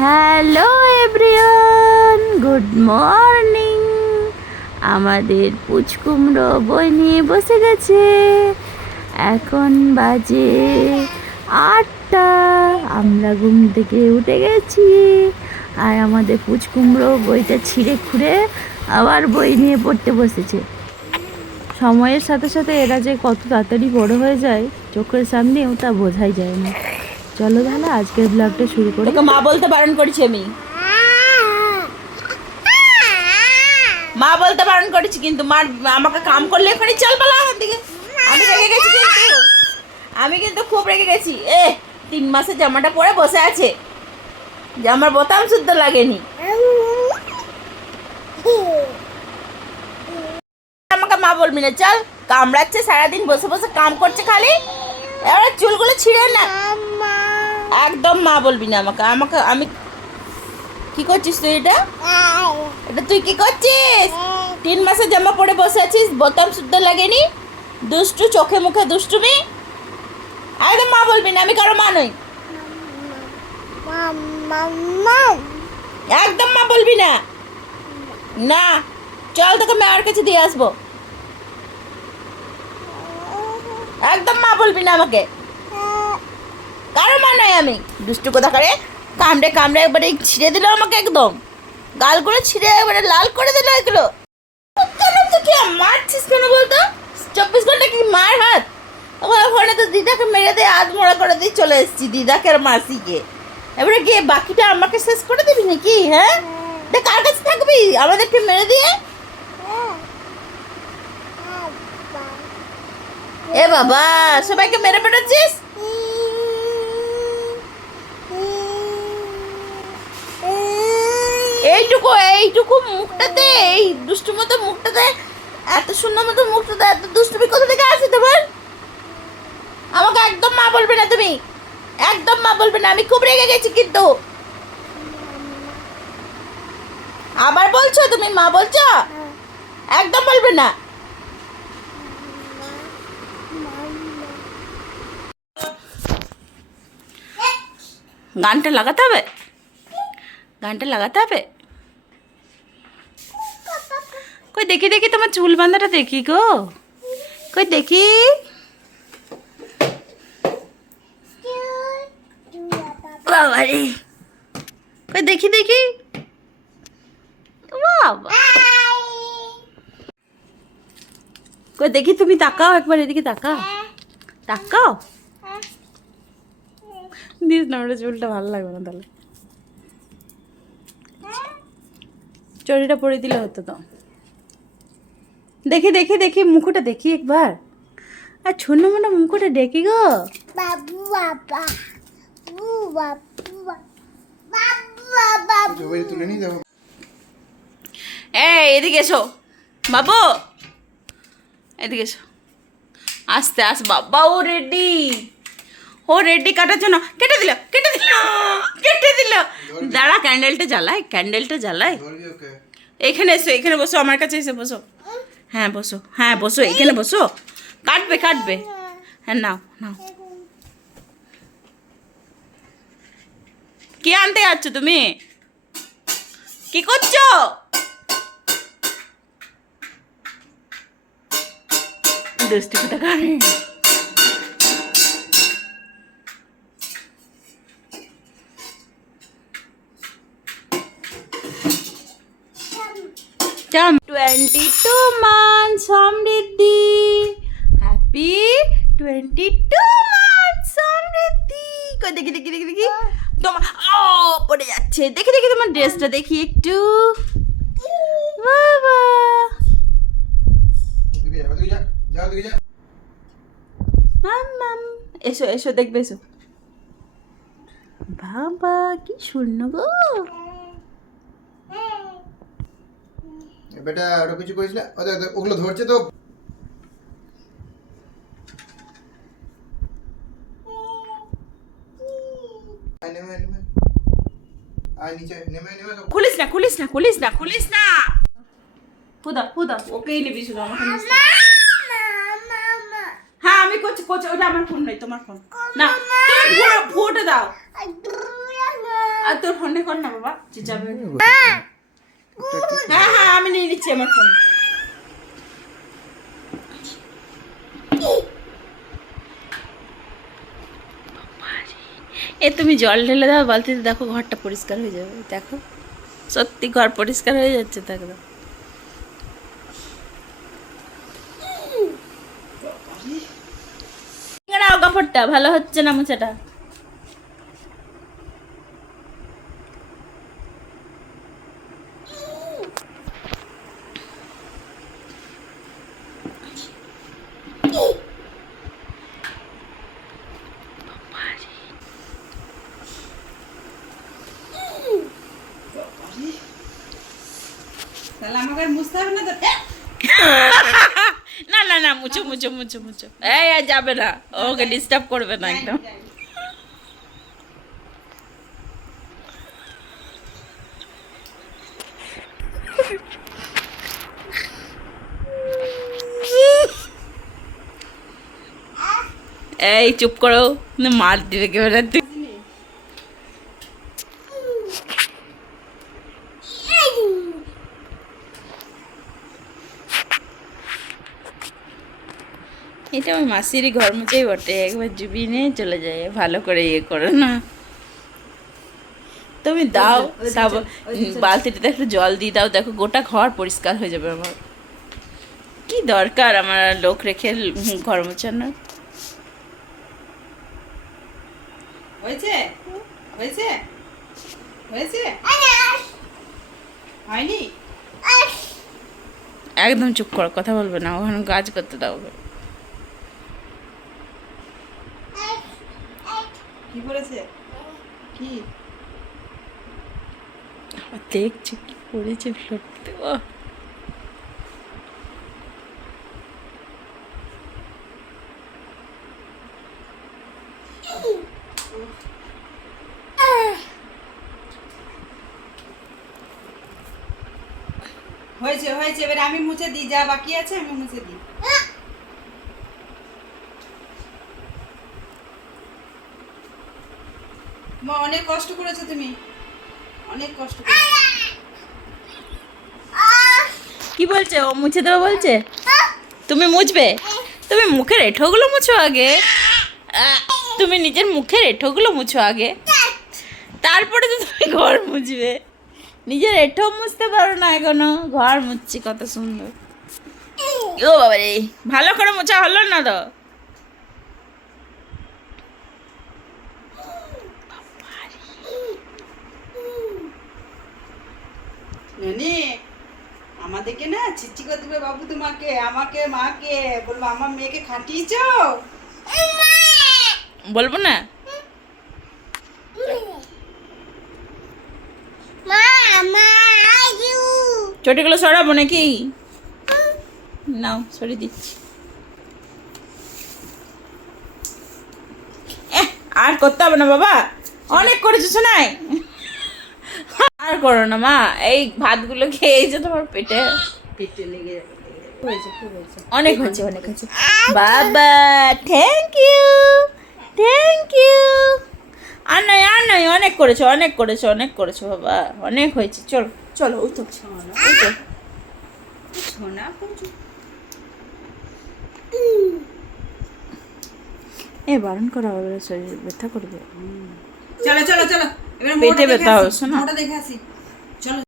Hello everyone good morning আমাদের পুচকুমড়ো বই নিয়ে বসে গেছে। এখন বাজে আটটা। আমরা ঘুম থেকে উঠে গেছি। আর আমাদের পুচকুমড়ো বইটা ছিঁড়ে খুঁড়ে আবার বই নিয়ে পড়তে বসেছে। সময়ের সাথে সাথে এরা যে কত তাড়াতাড়ি বড় হয়ে যায়, চোখের সামনেও তা বোঝাই যায় না। চলো তাহলে আজকের ব্লগটা শুরু করি। তোকে মা বলতে বারণ করেছি আমি। মা বলতে বারণ করেছি কিন্তু মা আমাকে কাম করলে এখানে চল পালা আমার দিকে। আমি রেগে গেছি কিন্তু। আমি কিন্তু খুব রেগে গেছি। এ তিন মাসে জামাটা পরে বসে আছে। জামার বোতাম শুদ্ধ লাগেনি। আমাকে মা বলবি না চল। কামড়াচ্ছে সারাদিন বসে বসে কাম করছে খালি। এবার চুলগুলো ছিঁড়ে না। একদম মা বলবি না আমাকে। আমাকে, আমি কি করছিস তুই এটা? এটা তুই কি করছিস? তিন মাসে জামা পরে বসে আছিস, বোতাম শুদ্ধ লাগেনি? দুষ্টু চোখে মুখে দুষ্টুমি? একদম মা বলবি না, আমি কারও মা নই। একদম মা বলবি না। না, চল তোকে মায়ের কাছে দিয়ে আসব। একদম মা বলবি না আমাকে। কারও মা নয় আমি। দুষ্টু কোথা করে কামড়ে কামড়ে একবারে ছিঁড়ে দিল আমাকে একদম। গালগুলো ছিঁড়ে একবারে লাল করে দিল এগুলো। কেন কি মারছিস কেন বলতো? চব্বিশ ঘণ্টা কি মার হাত? ওখানে ওখানে তো দিদাকে মেরে দিয়ে আধ মোড়া করে দিয়ে চলে এসেছি, দিদাকে আর মাসিকে। এবারে গিয়ে বাকিটা আমাকে শেষ করে দিবি নাকি হ্যাঁ? দেখ, কার কাছে থাকবি? আমাদেরকে মেরে দিয়ে? এ বাবা, সবাইকে মেরে পেটাচ্ছিস এইটুকু এইটুকু মুখটাতে এই দুষ্টু মতো মুখটাতে এত সুন্দর মতো মুখটাতে এত দুষ্টুমি কোথা থেকে আসে তোমার? আমাকে একদম মা বলবে না তুমি। একদম মা বলবে না, আমি খুব রেগে গেছি কিন্তু। আবার বলছো তুমি, মা বলছো? একদম বলবে না। গানটা লাগাতে হবে? গানটা লাগাতে হবে? কই দেখি দেখি তোমার চুল বাঁধাটা দেখি গো। কই দেখি। কই দেখি দেখি। কই দেখি, তুমি তাকাও একবার, এদিকে তাকাও। তাকাও। দিস না, ওটা চুলটা ভালো লাগবে না তাহলে। চড়িটা পরে দিলে হতো তো। দেখি দেখি দেখি মুখটা দেখি একবার। আর ছোট মোটো মুখটা দেখি গো। বাবু বাবা। এই এদিকে এসো। বাবু এদিকে এসো। আস্তে আস বাবা ও রেডি। ও রেডি কাটার জন্য। কেটে দিল কেটে দিল কেটে দিল। দাঁড়া ক্যান্ডেলটা জ্বালাই ক্যান্ডেলটা ওকে। এখানে এসো এখানে বসো আমার কাছে এসে বসো। হ্যাঁ বসো। হ্যাঁ বসো, এখানে বসো। কাটবে কাটবে। হ্যাঁ নাও নাও। কি আনতে যাচ্ছ তুমি? কি করছ? দুষ্টি কোথাকার? Twenty two month Samriddhi happy twenty two month Samriddhi কই, দেখি দেখি দেখি দেখি। তোমার ও, পড়ে যাচ্ছে। দেখি দেখি তোমার ড্রেসটা, দেখি একটু। বাবা। মাম। এসো এসো, দেখবে, এসো। বাবা, কি শূন্য গো এ বেটা ওটা কিছু করিস না? ওগুলো ধরছে তো। খুলিস না খুলিস না খুলিস না খুলিস না। ফুদা ফুদা ওকেই নিবি শুধু আমাকে হ্যাঁ আমি করছি করছি ওটা আমার ফোন নয় তোমার ফোন। না ফোটা দাও। আর তোর ফোনে কর না বাবা যাবে। হ্যাঁ হ্যাঁ আমি নিয়ে নিচ্ছি আমার ফোন এ তুমি জল ঢেলে দাও বালতিতে দেখো ঘরটা পরিষ্কার হয়ে যাবে। দেখো সত্যি ঘর পরিষ্কার হয়ে যাচ্ছে তো একদম নাও কাপড়টা ভালো হচ্ছে না মোচাটা তাহলে আমাকে আর মুছতে হবে না তো না না না মুছো মুছো মুছো মুছো এই যাবে না ওকে ডিস্টার্ব করবে না একদম এই চুপ করো মার দিবে কেউ মাসিরই ঘর মুছেই বটে একবার জুবি নিয়ে চলে যায় ভালো করে ইয়ে করো না। তুমি দাও বালতিটাতে একটু জল দিয়ে দাও দেখো গোটা ঘর পরিষ্কার হয়ে যাবে আমার। কি দরকার আমার লোক রেখে ঘর মোছানোর? হয়েছে? হয়েছে? হয়েছে? হয়নি? একদম চুপ করো কথা বলবে না ওখানে কাজ করতে দাও ওকে। কি করেছে? কি? আবার দেখছি কি করেছে হয়েছে হয়েছে এবার আমি মুছে দিই যা বাকি আছে আমি মুছে দিই। মা, অনেক কষ্ট করেছ তুমি। অনেক কষ্ট কি বলছে? ও মুছে দেবো বলছে? তুমি মুছবে? তুমি মুখের এঁঠোগুলো মুছো আগে। তুমি নিজের মুখের এঁঠোগুলো মুছো আগে। তারপরে তো তুমি ঘর মুছবে। নিজের এঁঠো মুছতে পারো না এখনও। ঘর মুছছি কত সুন্দর। ও বাবা রে ভালো করে মোছা হলো না তো? আমাদেরকে না চিচ্ছি করে দিবে বাবু তোমাকে আমাকে মাকে। বলব আমার মেয়েকে খাটিয়েছ? বলব না? চটিগুলো সরাবো নাকি? নাও সরিয়ে দিচ্ছি। আর করতে হবে না বাবা। অনেক করেছ শোনাই আর করো না মা। এই ভাতগুলো খেয়েছো তোমার পেটে। পেটে লেগে যাবে অনেক হয়েছে অনেক হয়েছে। বাবা থ্যাংক ইউ থ্যাংক ইউ আর নয় আর নয় অনেক করেছ অনেক করেছ অনেক করেছ বাবা। অনেক হয়েছে চলো চলো উঠো। সোনা এ বারণ করা হবে শরীর ব্যথা করবে। চলো চলো চলো। পেটে ব্যথা হচ্ছে না। মোটা দেখে আসি